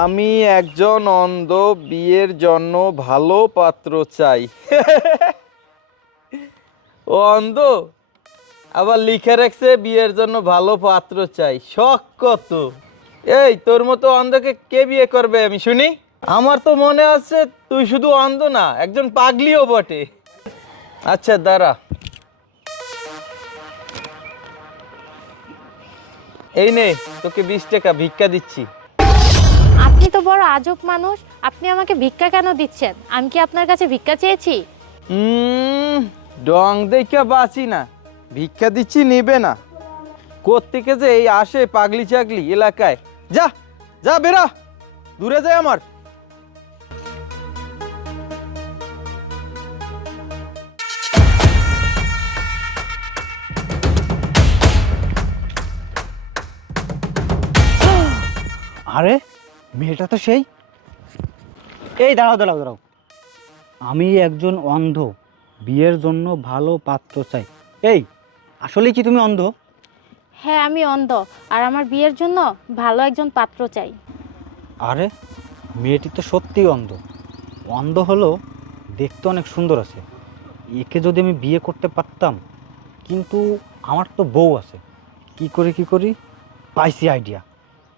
আমি একজন অন্ধ, বিয়ের জন্য ভালো পাত্র চাই। ও অন্ধ, আবার লিখে রাখছে বিয়ের জন্য ভালো পাত্র চাই। শখ কত! এই তোর মতো অন্ধকে কে বিয়ে করবে আমি শুনি? আমার তো মনে আছে তুই শুধু অন্ধ না, একজন পাগলিও বটে। আচ্ছা দাঁড়া, এই নে তোকে 20 টাকা ভিক্ষা দিচ্ছি। আপনি তো বড় আজব মানুষ। আপনি আমাকে ভিক্ষা কেন দিচ্ছেন? আমি কি আপনার কাছে ভিক্ষা চেয়েছি? হুম, ডং দেখা বাঁচি না, ভিক্ষা দিচ্ছি নিবে না। কোত্থেকে যে এই আসে পাগলি চাগলি এলাকায়। যা যা বেরা, দূরে যায় আমার। আরে মেয়েটা তো সেই। এই দাঁড়াও দাঁড়াও দাঁড়াও, আমি একজন অন্ধ, বিয়ের জন্য ভালো পাত্র চাই। এই আসলে কি তুমি অন্ধ? হ্যাঁ, আমি অন্ধ, আর আমার বিয়ের জন্য ভালো একজন পাত্র চাই। আরে মেয়েটি তো সত্যিই অন্ধ। অন্ধ হলো দেখতে অনেক সুন্দর আছে, একে যদি আমি বিয়ে করতে পারতাম। কিন্তু আমার তো বউ আছে, কি করি পাইছি আইডিয়া।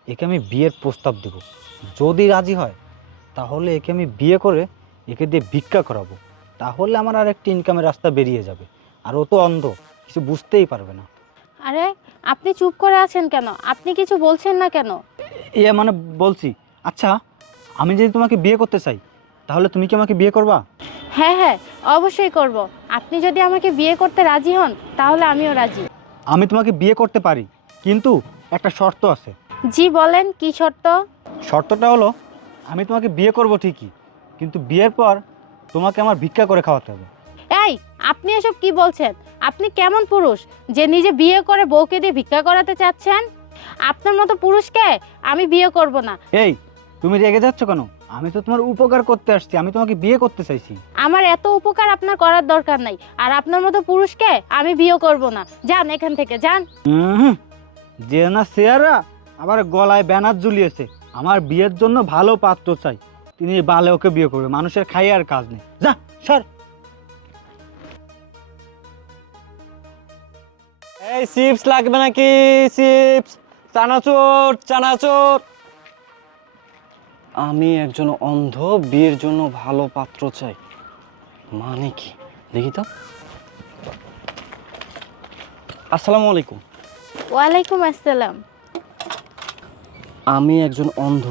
একে আমি বিয়ের প্রস্তাব দেব, যদি রাজি হয় তাহলে একে আমি বিয়ে করে একে দিয়ে ভিক্ষা করাবো। তাহলে আমার আর একটি ইনকামের রাস্তা বেরিয়ে যাবে। আর ও তো অন্ধ, কিছু বুঝতেই পারবে না। আরে আপনি চুপ করে আছেন কেন? আপনি কিছু বলছেন না কেন? মানে বলছি। আচ্ছা, আমি যদি তোমাকে বিয়ে করতে চাই তাহলে তুমি কি আমাকে বিয়ে করবা? হ্যাঁ হ্যাঁ, অবশ্যই করব। আপনি যদি আমাকে বিয়ে করতে রাজি হন তাহলে আমিও রাজি। আমি তোমাকে বিয়ে করতে পারি, কিন্তু একটা শর্ত আছে। জি বলেন, কি শর্ত? শর্তটা হলো, আমি তোমাকে বিয়ে করব ঠিকই, কিন্তু বিয়ের পর তোমাকে আমার ভিক্ষা করে খাওয়াতে হবে। এই, আপনি এসব কি বলছেন? আপনি কেমন পুরুষ যে নিজে বিয়ে করে বউকে দিয়ে ভিক্ষা করাতে চাচ্ছেন? আপনার মতো পুরুষকে আমি বিয়ে করব না। এই তুমি রেগে যাচ্ছ কেন? আমি তো তোমার উপকার করতে আসছি, আমি তোমাকে বিয়ে করতে চাইছি। আমার এত উপকার আপনার করার দরকার নাই, আর আপনার মতো পুরুষকে আমি বিয়ে করব না। যান এখান থেকে, যান। যে না চেয়ারা আবার গলায় ব্যানার ঝুলিয়েছে, আমার বিয়ের জন্য ভালো পাত্র চাই, তিনি বালে ওকে বিয়ে করবে। মানুষের খাই আর কাজ নেই, যা সর। এই চিপস লাগবে নাকি? চিপস, চানাচুর চানাচুর। আমি একজন অন্ধ, বিয়ের জন্য ভালো পাত্র চাই, মানে কি দেখি তো। আসসালামু আলাইকুম। ওয়ালাইকুম আসসালাম। আমি একজন অন্ধ,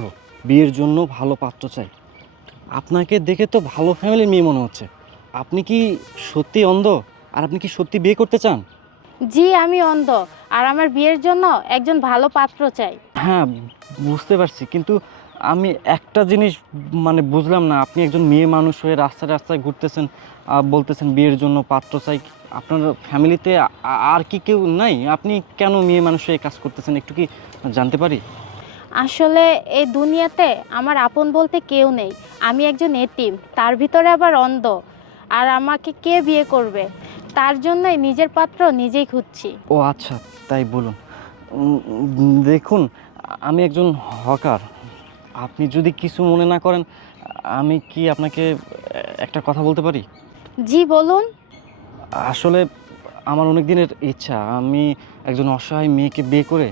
বিয়ের জন্য ভালো পাত্র চাই। আপনাকে দেখে তো ভালো ফ্যামিলির মেয়ে মনে হচ্ছে। আপনি কি সত্যি অন্ধ? আর আপনি কি সত্যি বিয়ে করতে চান? জি, আমি অন্ধ, আর আমার বিয়ের জন্য একজন ভালো পাত্র চাই। হ্যাঁ, বুঝতে পারছি, কিন্তু আমি একটা জিনিস মানে বুঝলাম না। আপনি একজন মেয়ে মানুষ হয়ে রাস্তায় রাস্তায় ঘুরতেছেন, বলতেছেন বিয়ের জন্য পাত্র চাই। আপনার ফ্যামিলিতে আর কি কেউ নাই? আপনি কেন মেয়ে মানুষ হয়ে কাজ করতেছেন, একটু কি জানতে পারি? আসলে এই দুনিয়াতে আমার আপন বলতে কেউ নেই। আমি একজন এতিম, তার ভিতরে আবার অন্ধ। আর আমাকে কে বিয়ে করবে? তার জন্যই নিজের পাত্র নিজেই খুঁজছি। ও আচ্ছা, তাই বলুন। দেখুন, আমি একজন হকার। আপনি যদি কিছু মনে না করেন, আমি কি আপনাকে একটা কথা বলতে পারি? জি বলুন। আসলে আমার অনেক দিনের ইচ্ছা, আমি একজন অসহায় মেয়েকে বিয়ে করে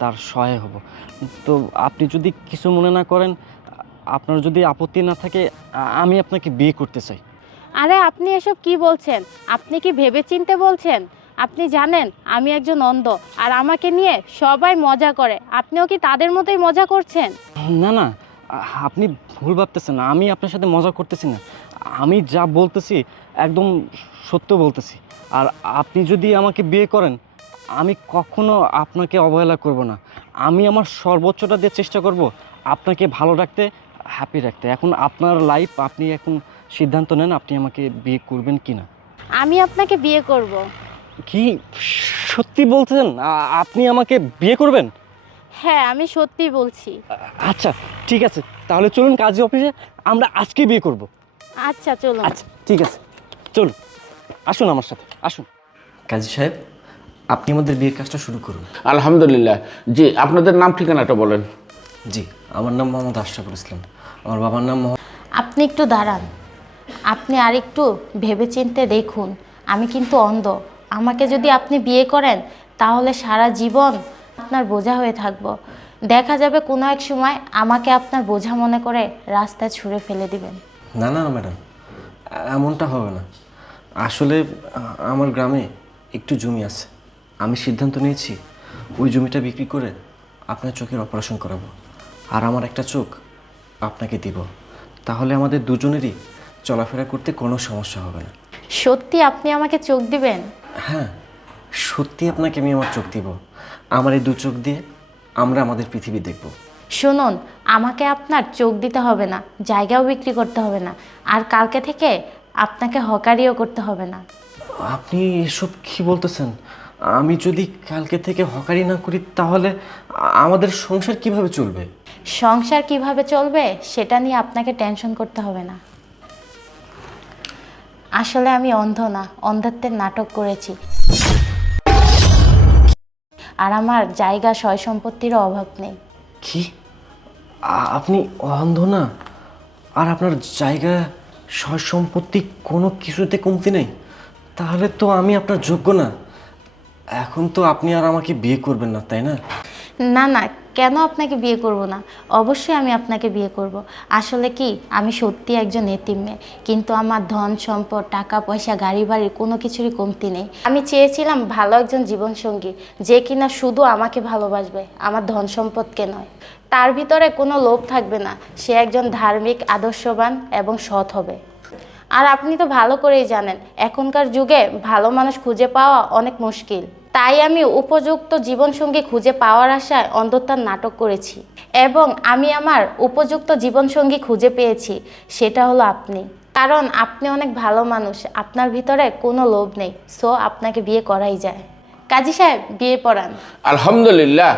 তার সহায় হব। তো আপনি যদি কিছু মনে না করেন, আপনার যদি আপত্তি না থাকে, আমি আপনাকে বিয়ে করতে চাই। আরে আপনি এসব কি বলছেন? আপনি কি ভেবেচিন্তে বলছেন? আপনি জানেন আমি একজন অন্ধ, আর আমাকে নিয়ে সবাই মজা করে। আপনিও কি তাদের মতোই মজা করছেন? না না, আপনি ভুল ভাবতেছেন। আমি আপনার সাথে মজা করতেছি না। আমি যা বলতেছি একদম সত্য বলতেছি। আর আপনি যদি আমাকে বিয়ে করেন, আমি কখনো আপনাকে অবহেলা করব না। আমি আমার সর্বোচ্চটা দিয়ে চেষ্টা করব আপনাকে ভালো রাখতে, হ্যাপি রাখতে। এখন আপনার লাইফ, আপনি এখন সিদ্ধান্ত নেন আপনি আমাকে বিয়ে করবেন কি না। আমি আপনাকে বিয়ে করব। কি সত্যি বলছেন? আপনি আমাকে বিয়ে করবেন? হ্যাঁ, আমি সত্যি বলছি। আচ্ছা ঠিক আছে, তাহলে চলুন কাজী অফিসে, আমরা আজকে বিয়ে করব। আচ্ছা চলুন। আচ্ছা ঠিক আছে, চলুন, আসুন আমার সাথে আসুন। কাজী সাহেব, আপনি আমাদের বিয়ের কাজটা শুরু করুন। আলহামদুলিল্লাহ। জি, আপনাদের নাম ঠিকানাটা বলেন। জি, আমার নাম মোহাম্মদ আশরাফুল ইসলাম। আমার বাবার নাম আপনি একটু দাঁড়ান, আপনি আরেকটু ভেবেচিন্তে দেখুন। আমি কিন্তু অন্ধ, আমাকে যদি আপনি বিয়ে করেন তাহলে সারা জীবন আপনার বোঝা হয়ে থাকবো। দেখা যাবে কোনো এক সময় আমাকে আপনার বোঝা মনে করে রাস্তায় ছুঁড়ে ফেলে দিবেন। না না ম্যাডাম, এমনটা হবে না। আসলে আমার গ্রামে একটু জমি আছে, আমি সিদ্ধান্ত নিয়েছি ওই জমিটা বিক্রি করে আপনার চোখের অপারেশন করাবো, আর আমার একটা চোখ আপনাকে দিব। তাহলে আমাদের দুজনেরই চলাফেরা করতে কোনো সমস্যা হবে না। সত্যি আপনি আমাকে চোখ দিবেন? হ্যাঁ, সত্যি আপনাকে আমি আমার চোখ দিব। আমার এই দু চোখ দিয়ে আমরা আমাদের পৃথিবী দেখব। শুনুন, আমাকে আপনার চোখ দিতে হবে না, জায়গাও বিক্রি করতে হবে না, আর কালকে থেকে আপনাকে হকারিও করতে হবে না। আপনি এসব কি বলতেছেন? আমি যদি কালকে থেকে হকারি না করি তাহলে আমাদের সংসার কিভাবে চলবে? সংসার কিভাবে চলবে সেটা নিয়ে আপনাকে টেনশন করতে হবে না। আসলে আমি অন্ধ না, অন্ধত্বের নাটক করেছি, আর আমার জায়গা সয় সম্পত্তিরও অভাব নেই। কি? আপনি অন্ধ না, আর আপনার জায়গা সয় সম্পত্তি কোনো কিছুতে কমতি নেই? তাহলে তো আমি আপনার যোগ্য না। এখন তো আপনি আর আমাকে বিয়ে করবেন না, তাই না? না না, কেন আপনাকে বিয়ে করব না? অবশ্যই আমি আপনাকে বিয়ে করব। আসলে কি, আমি সত্যি একজন এতিম মেয়ে, কিন্তু আমার ধন সম্পদ, টাকা পয়সা, গাড়ি বাড়ির কোনো কিছুরই কমতি নেই। আমি চেয়েছিলাম ভালো একজন জীবনসঙ্গী, যে কিনা শুধু আমাকে ভালোবাসবে, আমার ধন সম্পদকে নয়। তার ভিতরে কোনো লোভ থাকবে না, সে একজন ধার্মিক, আদর্শবান এবং সৎ হবে। আর আপনি তো ভালো করেই জানেন, এখনকার যুগে ভালো মানুষ খুঁজে পাওয়া অনেক মুশকিল। তাই আমি উপযুক্ত জীবনসঙ্গী খুঁজে পাওয়ার আশায় অন্ধতার নাটক করেছি, এবং আমি আমার উপযুক্ত জীবনসঙ্গী খুঁজে পেয়েছি, সেটা হলো আপনি। কারণ আপনি অনেক ভালো মানুষ, আপনার ভিতরে কোনো লোভ নেই, সো আপনাকে বিয়ে করাই যায়। কাজী সাহেব, বিয়ে পড়ান। আলহামদুলিল্লাহ।